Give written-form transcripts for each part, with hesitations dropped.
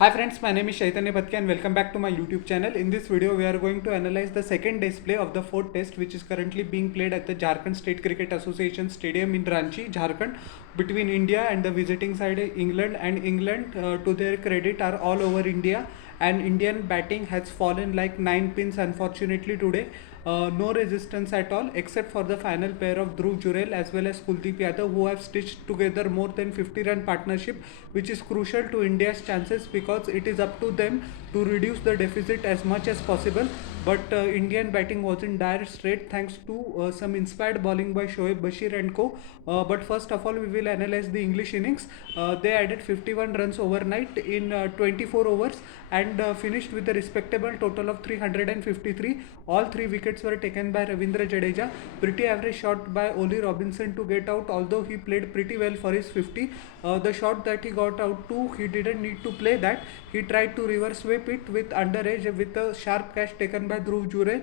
Hi friends, my name is Chaitanya Bhatia and welcome back to my YouTube channel. In this video, we are going to analyze the second display of the fourth test which is currently being played at the Jharkhand State Cricket Association Stadium in Ranchi, Jharkhand between India and the visiting side England. And England, to their credit, are all over India, and Indian batting has fallen like 9 pins unfortunately today. No resistance at all except for the final pair of Dhruv Jurel as well as Kuldeep Yadav, who have stitched together more than 50 run partnership, which is crucial to India's chances because it is up to them to reduce the deficit as much as possible. But Indian batting was in dire strait thanks to some inspired bowling by Shoaib Bashir and co. But first of all, we will analyze the English innings. They added 51 runs overnight in 24 overs and finished with a respectable total of 353. All three wickets were taken by Ravindra Jadeja. Pretty average shot by Oli Robinson to get out, although he played pretty well for his 50. The shot that he got out to, he didn't need to play that. He tried to reverse sweep it with underage with a sharp catch taken by Dhruv Jurel.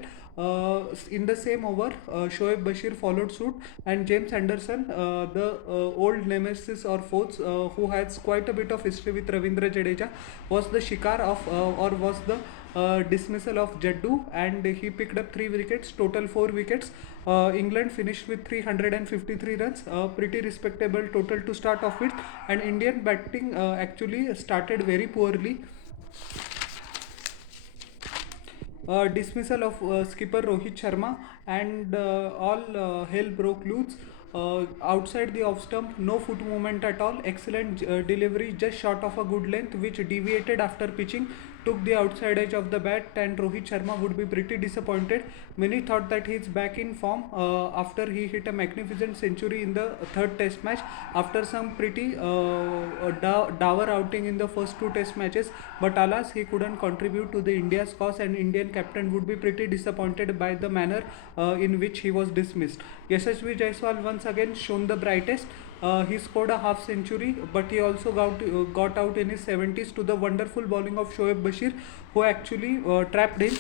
In the same over, Shoaib Bashir followed suit, and James Anderson, the old nemesis or foes, who has quite a bit of history with Ravindra Jadeja, was the shikar of or was the dismissal of Jaddu, and he picked up 3 wickets, total 4 wickets. England finished with 353 runs, pretty respectable total to start off with, and Indian batting actually started very poorly. Dismissal of skipper Rohit Sharma, and all hell broke loose. Outside the off stump, no foot movement at all. Excellent delivery, just short of a good length, which deviated after pitching, took the outside edge of the bat, and Rohit Sharma would be pretty disappointed. Many thought that he is back in form after he hit a magnificent century in the third test match after some pretty dour outing in the first 2 test matches. But alas, he couldn't contribute to the India's cause, and Indian captain would be pretty disappointed by the manner in which he was dismissed. Yashasvi Jaiswal once again shone the brightest. He scored a half century, but he also got out in his 70s to the wonderful bowling of Shoaib Bashir, who actually trapped him.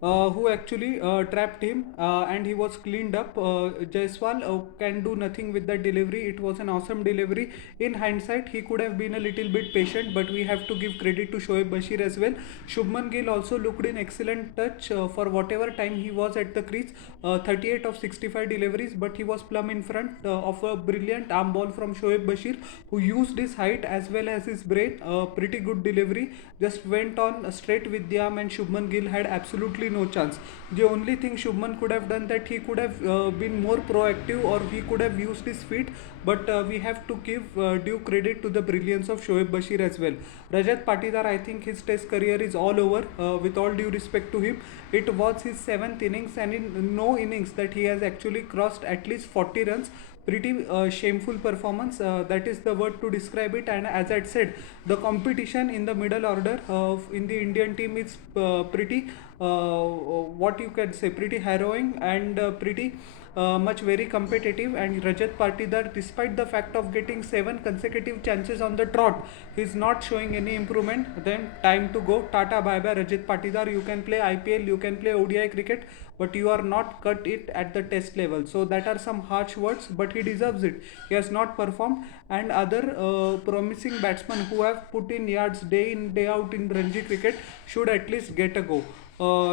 Who actually trapped him, and he was cleaned up. Jaiswal can do nothing with the delivery. It was an awesome delivery. In hindsight, he could have been a little bit patient, but we have to give credit to Shoaib Bashir as well. Shubman Gill also looked in excellent touch for whatever time he was at the crease. 38 of 65 deliveries, but he was plumb in front of a brilliant arm ball from Shoaib Bashir, who used his height as well as his brain. Pretty good delivery. Just went on straight with the arm, and Shubman Gill had absolutely no chance. The only thing Shubman could have done, that he could have been more proactive, or he could have used his feet, but we have to give due credit to the brilliance of Shoaib Bashir as well. Rajat Patidar, I think his test career is all over, with all due respect to him. It was his 7th innings, and in no innings that he has actually crossed at least 40 runs. Pretty shameful performance, that is the word to describe it. And as I said, the competition in the middle order in the Indian team is pretty what you can say, pretty harrowing, and pretty much very competitive. And Rajat Patidar, despite the fact of getting 7 consecutive chances on the trot, he is not showing any improvement. Then time to go. Tata bye bye Rajat Patidar. You can play IPL, you can play ODI cricket, but you are not cut it at the test level. So that are some harsh words, but he deserves it. He has not performed, and other promising batsmen who have put in yards day in day out in Ranji cricket should at least get a go.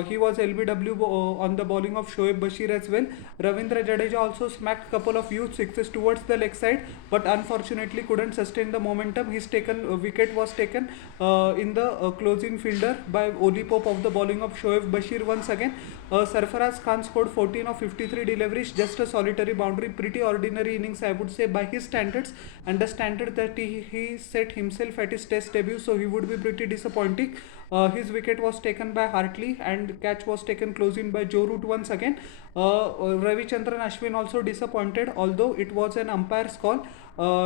He was LBW on the bowling of Shoaib Bashir as well. Ravindra Jadeja also smacked couple of huge sixes towards the leg side, but unfortunately couldn't sustain the momentum. His wicket was taken in the closing fielder by Oli Pope of the bowling of Shoaib Bashir once again. Sarfaraz Khan scored 14 of 53 deliveries, just a solitary boundary. Pretty ordinary innings, I would say, by his standards and the standard that he set himself at his test debut, so he would be pretty disappointing. His wicket was taken by Hartley, and catch was taken close in by Joe Root once again. Ravichandran Ashwin also disappointed, although it was an umpire's call.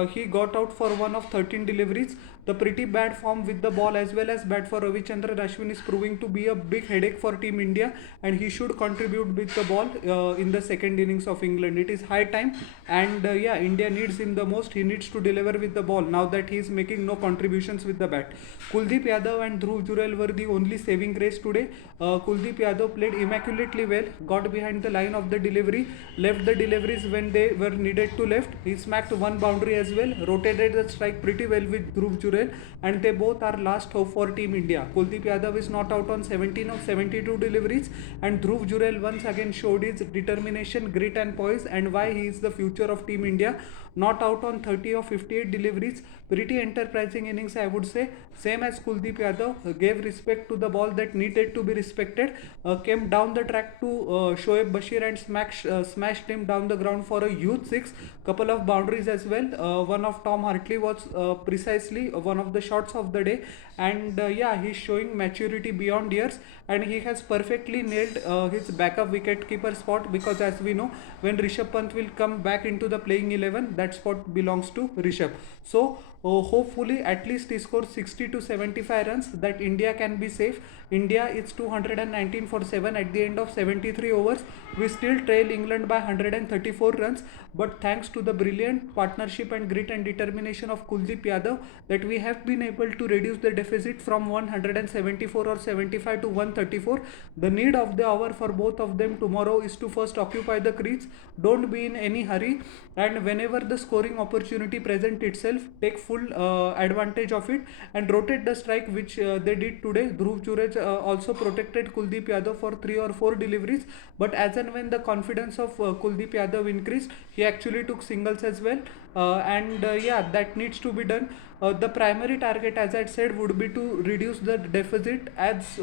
He got out for 1 of 13 deliveries. The pretty bad form with the ball as well as bat for Ravichandran Ashwin is proving to be a big headache for Team India, and he should contribute with the ball in the second innings of England. It is high time, and India needs him the most. He needs to deliver with the ball now that he is making no contributions with the bat. Kuldeep Yadav and Dhruv Jurel were the only saving grace today. Kuldeep Yadav played immaculately well, got behind the line of the delivery, left the deliveries when they were needed to left. He smacked one boundary boundary as well, rotated the strike pretty well with Dhruv Jurel, and they both are last hope for Team India. Kuldeep Yadav is not out on 17 of 72 deliveries, and Dhruv Jurel once again showed his determination, grit and poise, and why he is the future of Team India. Not out on 30 of 58 deliveries, pretty enterprising innings I would say. Same as Kuldeep Yadav, gave respect to the ball that needed to be respected, came down the track to Shoaib Bashir and smashed him down the ground for a huge six, couple of boundaries as well. One of Tom Hartley was precisely one of the shots of the day, and yeah, he's showing maturity beyond years, and he has perfectly nailed his backup wicketkeeper spot, because as we know, when Rishabh Pant will come back into the playing 11, that spot belongs to Rishabh. So hopefully at least he scores 60 to 75 runs, that India can be safe. India is 219 for 7 at the end of 73 overs. We still trail England by 134 runs, but thanks to the brilliant partnership and grit and determination of Kuldeep Yadav, that we have been able to reduce the deficit from 174 or 75 to 134. The need of the hour for both of them tomorrow is to first occupy the crease, don't be in any hurry, and whenever the scoring opportunity present itself, take full advantage of it and rotate the strike, which they did today. Dhruv Jurel also protected Kuldeep Yadav for 3 or 4 deliveries, but as and when the confidence of Kuldeep Yadav increased, he actually took singles as well, and yeah, that needs to be done. The primary target, as I said, would be to reduce the deficit as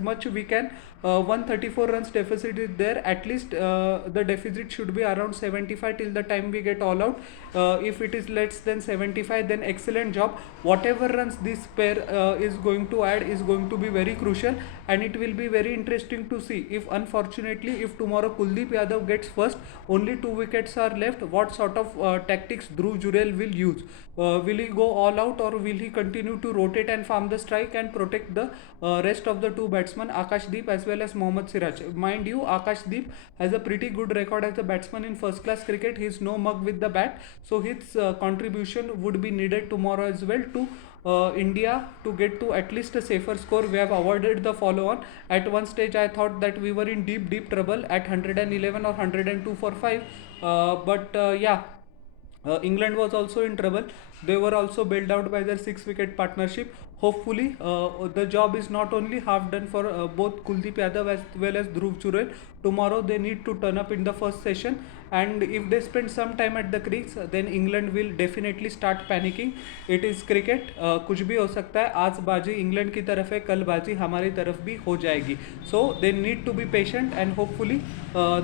much we can. 134 runs deficit is there. At least the deficit should be around 75 till the time we get all out. If it is less than 75, then excellent job. Whatever runs this pair is going to add is going to be very crucial, and it will be very interesting to see if, unfortunately, if tomorrow Kuldeep Yadav gets first, only 2 wickets are left, what sort of tactics Dhruv Jurel will use. Will he go all out, or will he continue to rotate and farm the strike and protect the rest of the 2 batsmen, Akashdeep as well as Mohammad Siraj? Mind you, Akashdeep has a pretty good record as a batsman in first class cricket. He is no mug with the bat, so his contribution would be needed tomorrow as well to India to get to at least a safer score. We have avoided the follow on. At one stage I thought that we were in deep trouble at 111 or 102 for 5, but yeah, England was also in trouble. They were also bailed out by their 6 wicket partnership. Hopefully, the job is not only half done for both Kuldeep Yadav as well as Dhruv Jurel. Tomorrow they need to turn up in the first session, and if they spend some time at the crease, then England will definitely start panicking. It is cricket, कुछ भी हो सकता है. आज बाजी England की तरफ है, कल बाजी हमारी तरफ भी हो जाएगी. So they need to be patient, and hopefully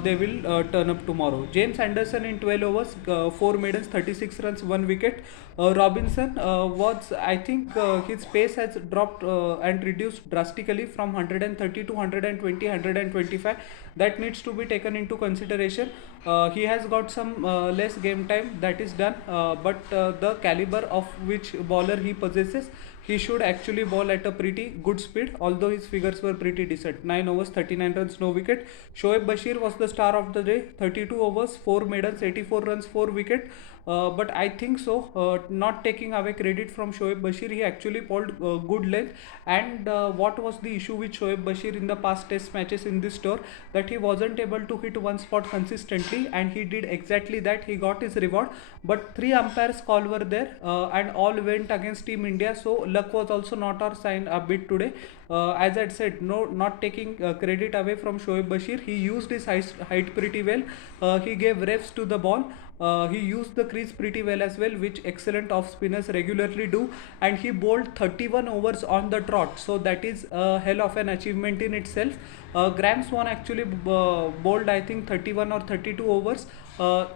they will turn up tomorrow. James Anderson in 12 overs, 4 maidens, 36 runs, 1 wicket. Robinson was, I think, his pace has dropped and reduced drastically from 130 to 120, 125. That needs to be taken into consideration. He has got some less game time, that is done, but the caliber of which bowler he possesses, he should actually bowl at a pretty good speed, although his figures were pretty decent. 9 overs, 39 runs, no wicket. Shoaib Bashir was the star of the day. 32 overs, 4 maidens, 84 runs, 4 wicket. But I think so, not taking away credit from Shoaib Bashir, he actually bowled good length. And what was the issue with Shoaib Bashir in the past test matches in this tour? That he wasn't able to hit one spot consistently, and he did exactly that. He got his reward, but 3 umpires call were there, and all went against Team India. So luck was also not our sign a bit today. As I said, no, not taking credit away from Shoaib Bashir, he used his height pretty well. He gave revs to the ball. He used the crease pretty well as well, which excellent off spinners regularly do, and he bowled 31 overs on the trot, so that is a hell of an achievement in itself. Graham Swan actually bowled, I think, 31 or 32 overs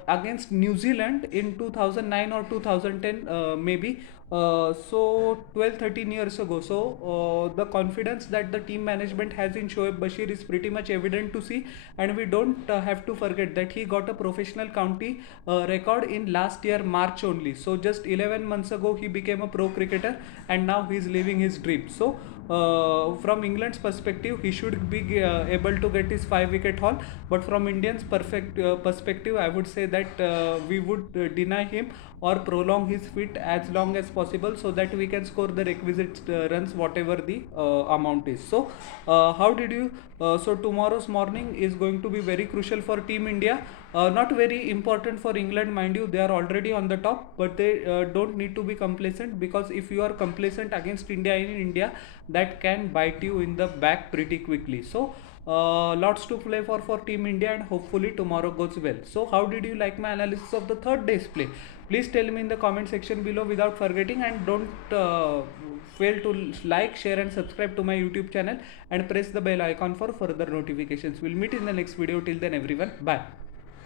against New Zealand in 2009 or 2010, maybe. So 12-13 years ago. So the confidence that the team management has in Shoaib Bashir is pretty much evident to see, and we don't have to forget that he got a professional county record in last year March only. So just 11 months ago he became a pro cricketer, and now he is living his dream. So from England's perspective, he should be able to get his 5-wicket haul, but from Indians' perspective, I would say that we would deny him or prolong his fit as long as possible so that we can score the requisite runs whatever the amount is. So how did you so tomorrow's morning is going to be very crucial for Team India. Not very important for England, mind you, they are already on the top, but they don't need to be complacent, because if you are complacent against India in India, that can bite you in the back pretty quickly. So lots to play for Team India, and hopefully tomorrow goes well. So how did you like my analysis of the third day's play? Please tell me in the comment section below without forgetting, and don't fail to like, share and subscribe to my YouTube channel and press the bell icon for further notifications. We'll meet in the next video. Till then everyone, bye.